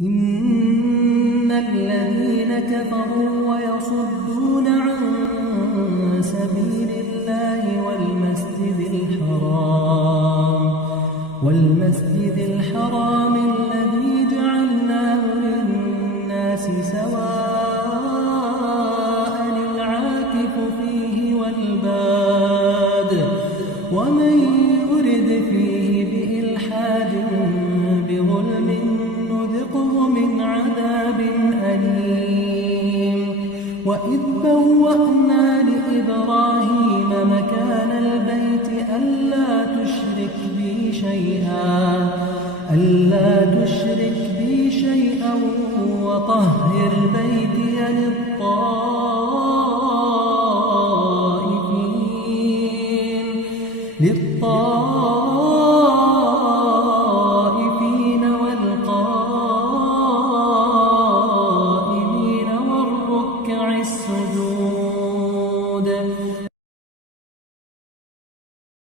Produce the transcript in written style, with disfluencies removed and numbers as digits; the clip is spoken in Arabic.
إن الذين كفروا ويصدون عن سبيل الله والمسجد الحرام الذي جعلناه للناس سواء العاكف فيه والباد ومن يرد فيه بإلحاد بظلم نذقه من عذاب أليم. وإذ بوأنا لإبراهيم مكان البيت ألا تشرك بي شيئا وطهر بيتي للطائفين والقائمين والركع السجود.